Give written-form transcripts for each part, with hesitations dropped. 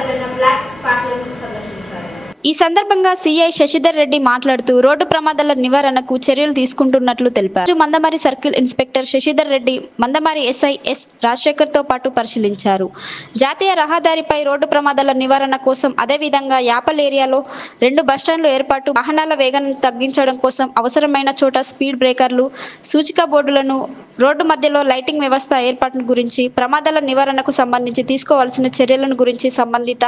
ప్రమాదాలైన black స్పాట్లను సందర్శించారు. ఈ సందర్భంగా సిఐ శశిధర్ రెడ్డి మాట్లాడుతూ రోడ్డు ప్రమాదాల నివారణకు చర్యలు తీసుకుంటున్నట్లు తెలిపారు. Mandamarri circle inspector Sashidhar Reddy Mandamarri SI S Rajasekhar తో పాటు పరిశీలించారు. జాతీయ రహదారిపై రోడ్డు ప్రమాదాల నివారణ కోసం అదేవిధంగా యాపల్ ఏరియాలో 2 బస్టాండ్లు ఏర్పాటు, వాహనాల వేగాన్ని తగ్గించడం కోసం అవసరమైన చోట స్పీడ్ బ్రేకర్లు, సూచిక బోర్డులను, రోడ్డు మధ్యలో లైటింగ్ వ్యవస్థ ఏర్పాటు గురించి, ప్రమాదాల నివారణకు సంబంధించి తీసుకోవాల్సిన చర్యలను గురించి సంబంధిత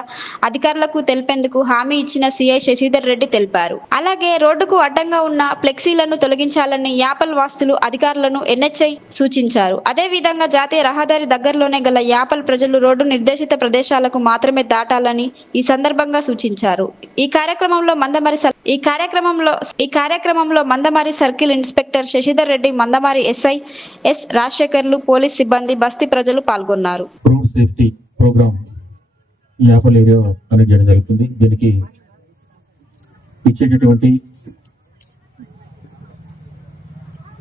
అధికారులకు తెలిపేందుకు హామీ ఇచ్చిన సిఐ శశిధర్ రెడ్డి తెలిపారు. అలాగే రోడ్డుకు అడ్డంగా ఉన్న ఫ్లెక్సీలను తొలగించాలని యాపల్ వాస్తులు అధికారులను ఎన్హెచ్ఐ సూచించారు. అదేవిధంగా జాతీయ రహదారి దగ్గరలోనే గల యాపల్ ప్రజలు రోడ్డు నిర్దేశిత ప్రదేశాలకు మాత్రమే దాటాలని ఈ సందర్భంగా సూచించారు. ఈ కార్యక్రమంలో Mandamarri circle inspector Sashidhar Reddy, Mandamarri SI S రాజశేఖర్లు, పోలీస్ సిబ్బంది, బస్తీ ప్రజలు పాల్గొన్నారు. Road safety programme Yapal area connect చేయడం జరుగుతుంది. దీనికి ఇచ్చేటటువంటి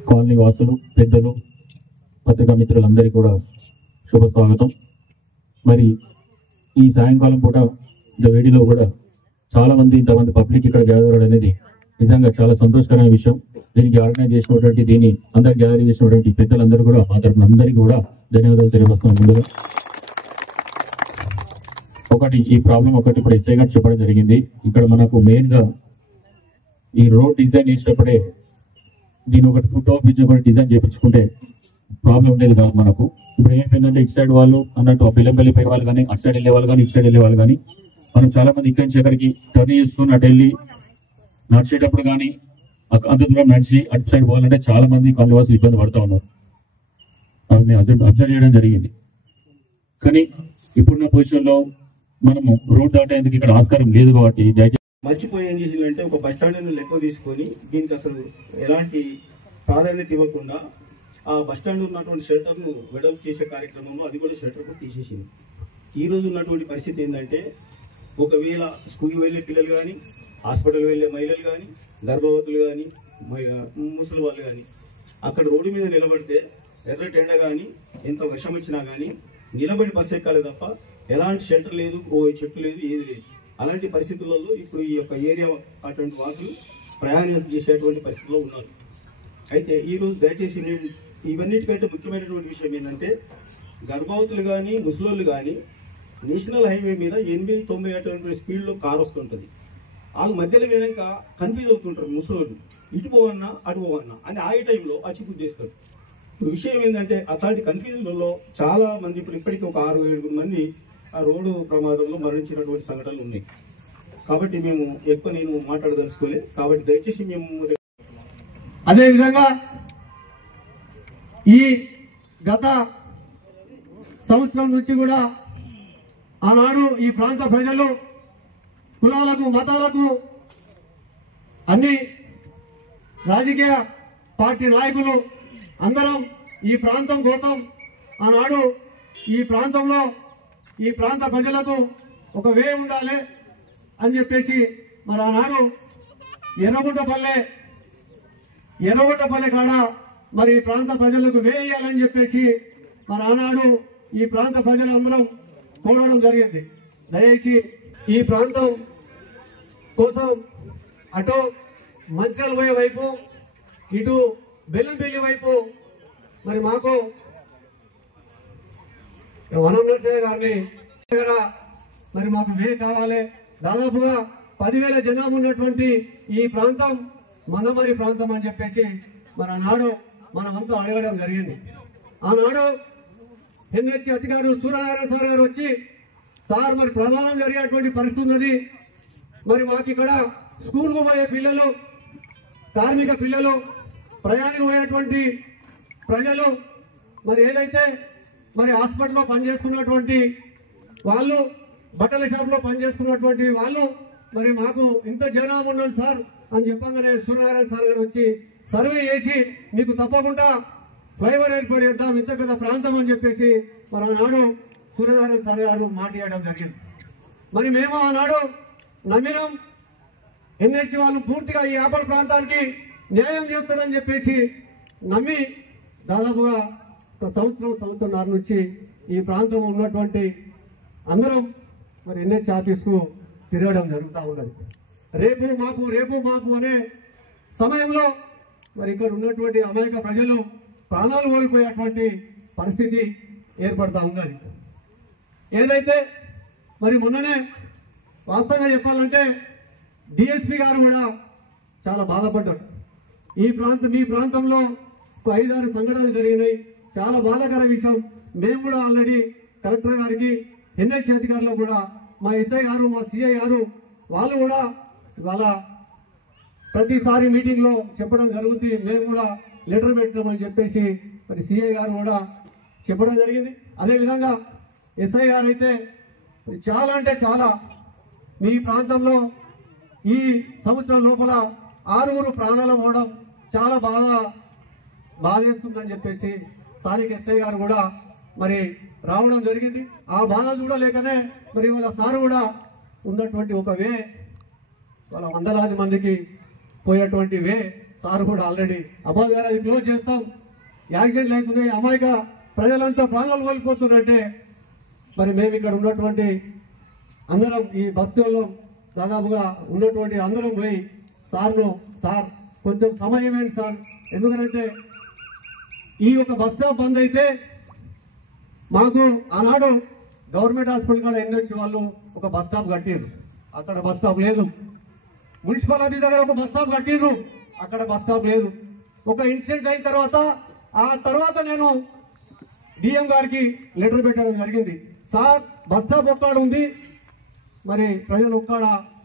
కాలనీ వాసులు, పెద్దలు, పత్రికా మిత్రులందరికీ కూడా శుభ స్వాగతం. మరి ఈ సాయంకాలం పూట వేడిలో కూడా చాలా మంది ఇంతమంది పబ్లిక్ ఇక్కడ గ్యాదర్ అనేది నిజంగా చాలా సంతోషకరమైన విషయం. దీనికి ఆర్గనైజ్ చేసినటువంటి, దీన్ని అందరు గ్యాదర్ చేసినటువంటి పెద్దలందరూ కూడా మా తరఫున అందరికీ కూడా ధన్యవాదాలు తెలియజేస్తున్నాం. ముందుగా ఈ ప్రాబ్లం ఇప్పుడు ఎస్ఐ గారు చెప్పడం జరిగింది. ఇక్కడ మనకు మెయిన్ గా ఈ రోడ్ డిజైన్ చేసినప్పుడే దీని ఒకటి ఫుట్ ఆఫ్ బ్రిడ్జ్ ఒకటి డిజైన్ చేయించుకుంటే ప్రాబ్లం ఉండేది కాదు మనకు. ఇప్పుడు ఏమైపోయిందంటే ఇటు సైడ్ వాళ్ళు అన్నట్టు బెల్లంపల్లి పై వాళ్ళు కానీ, అటు సైడ్ వెళ్ళే వాళ్ళు కానీ, ఇటు సైడ్ వెళ్ళే వాళ్ళు కానీ, మనం చాలా మంది ఇక్కడి నుంచి అక్కడికి టర్న్ చేసుకుని అటు వెళ్ళి నడిచేటప్పుడు కానీ అంత దూరం నడిచి అటు సైడ్ పోవాలంటే చాలా మంది కాలనీవాసులు ఇబ్బంది పడుతూ ఉన్నారు. అది మేము అబ్జర్వ్ చేయడం జరిగింది. కానీ ఇప్పుడున్న పొజిషన్లో మనము రోడ్ దాటేందుకు ఇక్కడ ఆస్కారం లేదు కాబట్టి మర్చిపోయి ఏం చేసిందంటే ఒక బస్ స్టాండ్ లెక్క తీసుకొని దీనికి అసలు ఎలాంటి ప్రాధాన్యత ఇవ్వకుండా ఆ బస్ స్టాండ్ ఉన్నటువంటి షెల్టర్ను వెడల్పు చేసే కార్యక్రమంలో అది కూడా షెల్టర్ తీసేసింది. ఈ రోజు ఉన్నటువంటి పరిస్థితి ఏంటంటే ఒకవేళ స్కూల్కి వెళ్ళే పిల్లలు కానీ, హాస్పిటల్ వెళ్ళే మహిళలు కానీ, గర్భవతులు కానీ, ముసలి వాళ్ళు కానీ అక్కడ రోడ్డు మీద నిలబడితే ఎర్రటి ఎండ కానీ ఎంత వర్షం వచ్చినా కానీ నిలబడి బస్సు ఎక్కాలి తప్ప ఎలాంటి షెల్టర్ లేదు, ఓ చెట్టు లేదు, ఏది లేదు. అలాంటి పరిస్థితులలో ఇప్పుడు ఈ యొక్క ఏరియా అటువంటి వాసులు ప్రయాణం చేసేటువంటి పరిస్థితుల్లో ఉన్నారు. అయితే ఈరోజు దయచేసి మేము ఇవన్నిటికంటే ముఖ్యమైనటువంటి విషయం ఏంటంటే గర్భవతులు కానీ, ముసలోళ్ళు కానీ నేషనల్ హైవే మీద 80-90 అటువంటి స్పీడ్లో కారు వస్తుంటుంది. వాళ్ళు మధ్యలో వినాక కన్ఫ్యూజ్ అవుతుంటారు ముసలోళ్ళు, ఇటు పోవన్నా అటు పోవన్నా అని ఆ టైంలో అచిపు చేస్తారు. ఇప్పుడు విషయం ఏంటంటే అట్లాంటి కన్ఫ్యూజన్లో చాలా మంది ఇప్పటికీ ఒక 6-7 మంది ఆ రోడ్డు ప్రమాదంలో మరణించినటువంటి సంఘటనలు ఉన్నాయి. కాబట్టి మేము ఎక్కువ నేను మాట్లాడదలుచుకోలేదు. కాబట్టి దయచేసి మేము అదేవిధంగా ఈ గత సంవత్సరం నుంచి కూడా ఆనాడు ఈ ప్రాంత ప్రజలు కులాలకు, మతాలకు, అన్ని రాజకీయ పార్టీ నాయకులు అందరం ఈ ప్రాంతం కోసం ఆనాడు ఈ ప్రాంతంలో ఈ ప్రాంత ప్రజలకు ఒక వే ఉండాలి అని చెప్పేసి మరి ఆనాడు ఎర్రగుంటపల్లె కాడ మరి ఈ ప్రాంత ప్రజలకు వే వేయాలని చెప్పేసి మరి ఆనాడు ఈ ప్రాంత ప్రజలందరం కోరడం జరిగింది. దయచేసి ఈ ప్రాంతం కోసం అటు మంచిర్యాల పోయే వైపు, ఇటు బెల్లంపల్లి వైపు మరి మాకు వనం నరసయ్య గారిని మరి మాకు వే కావాలి. దాదాపుగా 10,000 జనాభా ఉన్నటువంటి ఈ ప్రాంతం మందమరి ప్రాంతం అని చెప్పేసి మరి ఆనాడు మనమంతా అడగడం జరిగింది. ఆనాడు ఎన్హెచ్ అధికారులు సూర్యనారాయణ సార్ గారు వచ్చి, సార్ మరి ప్రమాదం జరిగేటువంటి పరిస్థితి ఉన్నది, మరి మాకు ఇక్కడ స్కూల్కు పోయే పిల్లలు, కార్మిక పిల్లలు, ప్రయాణం పోయేటువంటి ప్రజలు, మరి ఏదైతే మరి హాస్పిటల్లో పనిచేసుకున్నటువంటి వాళ్ళు, బట్టల షాప్లో పనిచేసుకున్నటువంటి వాళ్ళు, మరి మాకు ఇంత జనాభా ఉన్నాను సార్ అని చెప్పగానే సూర్యనారాయణ సార్ గారు వచ్చి సర్వే చేసి మీకు తప్పకుండా ఫ్లైఓవర్ ఏర్పాటు చేద్దాం, ఇంత పెద్ద ప్రాంతం అని చెప్పేసి మరి ఆనాడు సూర్యనారాయణ సార్ గారు మాట ఇవ్వడం జరిగింది. మరి మేము ఆనాడు నమ్మినాం, ఎన్హెచ్ వాళ్ళు పూర్తిగా ఈ యాపల్ ప్రాంతానికి న్యాయం చేస్తారని చెప్పేసి నమ్మి దాదాపుగా ఒక సంవత్సరంన్నర నుంచి ఈ ప్రాంతంలో ఉన్నటువంటి అందరం మరి ఎన్హెచ్ ఆఫీస్కు తిరగడం జరుగుతూ ఉన్నది. రేపు మాపు అనే సమయంలో మరి ఇక్కడ ఉన్నటువంటి అమాయక ప్రజలు ప్రాణాలు కోల్పోయేటువంటి పరిస్థితి ఏర్పడతా ఉన్నది. ఏదైతే మరి మొన్ననే వాస్తవంగా చెప్పాలంటే డిఎస్పీ గారు కూడా చాలా బాధపడ్డారు. మీ ప్రాంతంలో 5-6 సంఘటనలు జరిగినాయి, చాలా బాధాకర విషయం. మేము కూడా ఆల్రెడీ కలెక్టర్ గారికి, ఎన్హెచ్ అధికారులు కూడా, మా ఎస్ఐ గారు, మా సిఐ గారు వాళ్ళు కూడా ఇవాళ ప్రతిసారి మీటింగ్లో చెప్పడం జరుగుతుంది. మేము కూడా లెటర్ పెట్టామని చెప్పేసి మరి సిఐ గారు కూడా చెప్పడం జరిగింది. అదేవిధంగా ఎస్ఐ గారు అయితే చాలా అంటే చాలా మీ ప్రాంతంలో ఈ సంవత్సరం లోపల 6 ప్రాణాలు పోవడం చాలా బాధేస్తుందని చెప్పేసి స్థానిక ఎస్ఐ గారు కూడా మరి రావడం జరిగింది. ఆ బాధ చూడలేకనే మరి వాళ్ళ సారు కూడా ఉన్నటువంటి ఒక వే వాళ్ళ వందలాది మందికి పోయేటువంటి వే సారు కూడా ఆల్రెడీ అబ్బాయి గారు అది క్లోజ్ చేస్తాం, యాక్సిడెంట్లు అవుతున్నాయి, అమాయక ప్రజలంతా ప్రాణాలు కోల్పోతున్నారంటే మరి మేము ఇక్కడ ఉన్నటువంటి అందరం ఈ బస్తీల్లో దాదాపుగా ఉన్నటువంటి అందరం పోయి సార్ కొంచెం సమయం ఏంటి సార్, ఎందుకంటే ఈ ఒక బస్ స్టాప్ బంద్ అయితే మాకు ఆనాడు గవర్నమెంట్ హాస్పిటల్ కూడా ఎన్హెచ్ వాళ్ళు ఒక బస్ స్టాప్ కట్టిర్రు, అక్కడ బస్ స్టాప్ లేదు. మున్సిపల్ ఆఫీస్ దగ్గర ఒక బస్ స్టాప్ కట్టిర్రు, అక్కడ బస్ స్టాప్ లేదు. ఒక ఇన్సిడెంట్ అయిన తర్వాత నేను డిఎం గారికి లెటర్ పెట్టడం జరిగింది. సార్ బస్ స్టాప్ ఒక్కడ ఉంది, మరి ప్రజలు ఒక్కడ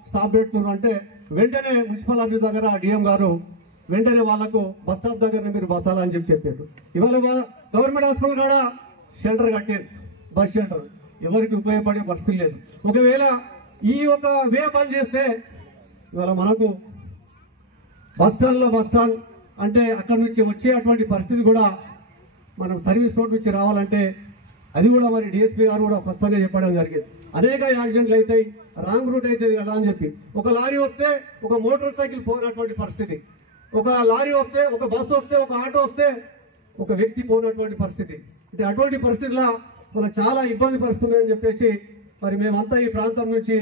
స్టాప్ పెడుతున్నారు అంటే వెంటనే మున్సిపల్ ఆఫీస్ దగ్గర డిఎం గారు వెంటనే వాళ్లకు బస్ స్టాప్ దగ్గర మీరు బసాలని చెప్పారు. ఇవాళ గవర్నమెంట్ హాస్పిటల్ కూడా షెల్టర్ కట్టారు, బస్ షెల్టర్, ఎవరికి ఉపయోగపడే పరిస్థితి లేదు. ఒకవేళ ఈ ఒక వే బంద్ చేస్తే ఇవాళ మనకు బస్ స్టాండ్ అంటే అక్కడ నుంచి వచ్చేటువంటి పరిస్థితి కూడా మనం సర్వీస్ రోడ్ నుంచి రావాలంటే అది కూడా మరి డిఎస్పీ గారు కూడా స్పష్టంగా చెప్పడం జరిగింది. అనేక యాక్సిడెంట్లు అవుతాయి, రాంగ్ రూట్ అవుతుంది కదా అని చెప్పి. ఒక లారీ వస్తే ఒక మోటార్ సైకిల్ పోయినటువంటి పరిస్థితి, ఒక లారీ వస్తే, ఒక బస్సు వస్తే, ఒక ఆటో వస్తే ఒక వ్యక్తి పోయినటువంటి పరిస్థితి. అంటే అటువంటి పరిస్థితుల్లో మనకు చాలా ఇబ్బంది పరుస్తుందని చెప్పేసి మరి మేమంతా ఈ ప్రాంతం నుంచి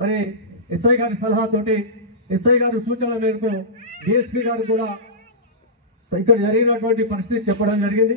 మరి ఎస్ఐ గారి సలహాతోటి, ఎస్ఐ గారి సూచనల మేరకు డిఎస్పీ గారు కూడా ఇక్కడ జరిగినటువంటి పరిస్థితి చెప్పడం జరిగింది.